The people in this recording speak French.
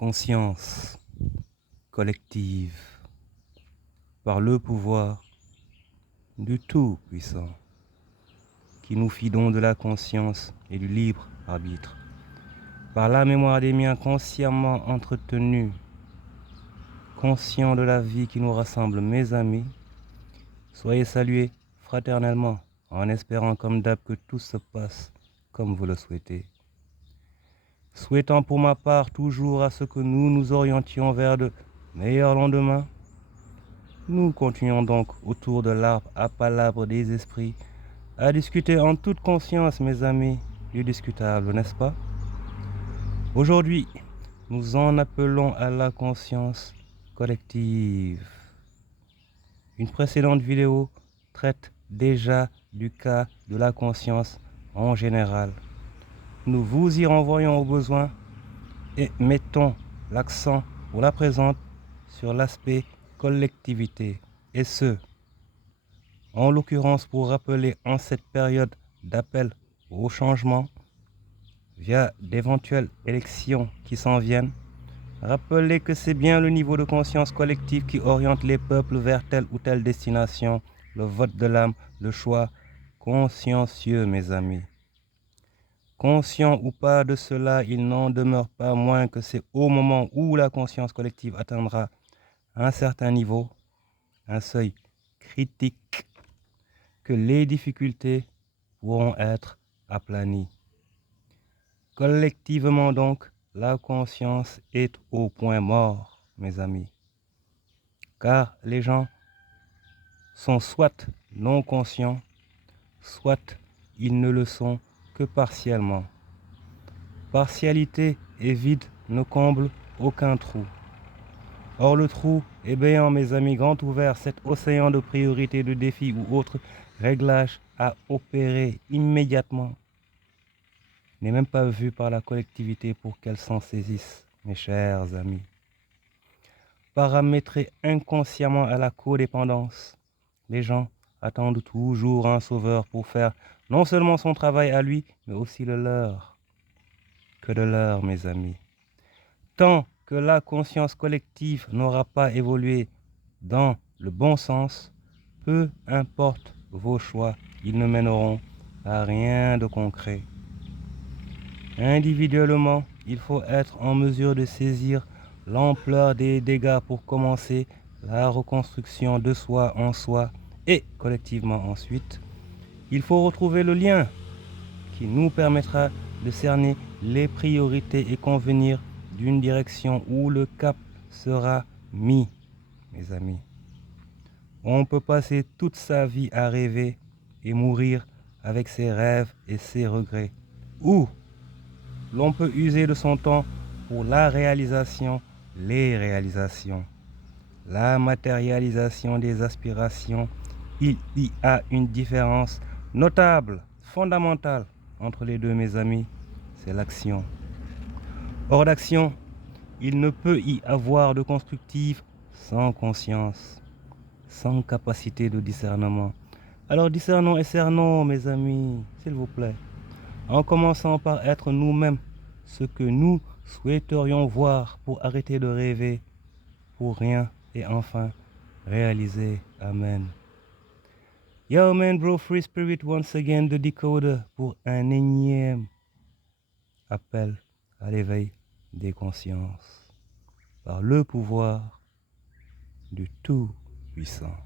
conscience collective par le pouvoir du Tout-Puissant qui nous fit don de la conscience et du libre arbitre, par la mémoire des miens consciemment entretenus, conscients de la vie qui nous rassemble, mes amis, soyez salués fraternellement en espérant comme d'hab que tout se passe comme vous le souhaitez. Souhaitant pour ma part toujours à ce que nous nous orientions vers de meilleurs lendemains, nous continuons donc autour de l'arbre à palabres des esprits à discuter en toute conscience, mes amis, du discutable, n'est-ce pas? Aujourd'hui, nous en appelons à la conscience collective. Une précédente vidéo traite déjà du cas de la conscience en général. Nous vous y renvoyons au besoin et mettons l'accent pour la présente sur l'aspect collectivité, et ce, en l'occurrence pour rappeler en cette période d'appel au changement, via d'éventuelles élections qui s'en viennent, rappeler que c'est bien le niveau de conscience collective qui oriente les peuples vers telle ou telle destination, le vote de l'âme, le choix consciencieux, mes amis. Conscient ou pas de cela, il n'en demeure pas moins que c'est au moment où la conscience collective atteindra un certain niveau, un seuil critique, que les difficultés pourront être aplanies. Collectivement donc, la conscience est au point mort, mes amis, car les gens sont soit non conscients, soit ils ne le sont que partiellement. Partialité et vide ne comblent aucun trou. Or le trou est béant, mes amis, grand ouvert, cet océan de priorités, de défis ou autres réglages à opérer immédiatement n'est même pas vu par la collectivité pour qu'elle s'en saisisse, mes chers amis. Paramétrés inconsciemment à la codépendance, les gens attendent toujours un sauveur pour faire non seulement son travail à lui, mais aussi le leur. Que de leur, mes amis. Tant que la conscience collective n'aura pas évolué dans le bon sens, peu importe vos choix, ils ne mèneront à rien de concret. Individuellement, il faut être en mesure de saisir l'ampleur des dégâts pour commencer la reconstruction de soi en soi et collectivement ensuite. Il faut retrouver le lien qui nous permettra de cerner les priorités et convenir d'une direction où le cap sera mis, mes amis. On peut passer toute sa vie à rêver et mourir avec ses rêves et ses regrets. Ou l'on peut user de son temps pour la réalisation, les réalisations, la matérialisation des aspirations. Il y a une différence notable, fondamentale entre les deux, mes amis, c'est l'action. Hors d'action, il ne peut y avoir de constructif sans conscience, sans capacité de discernement. Alors discernons et cernons, mes amis, s'il vous plaît, en commençant par être nous-mêmes ce que nous souhaiterions voir pour arrêter de rêver pour rien et enfin réaliser. Amen. Yo man bro, Free Spirit once again, the Decoder, pour un énième appel à l'éveil des consciences par le pouvoir du Tout-Puissant.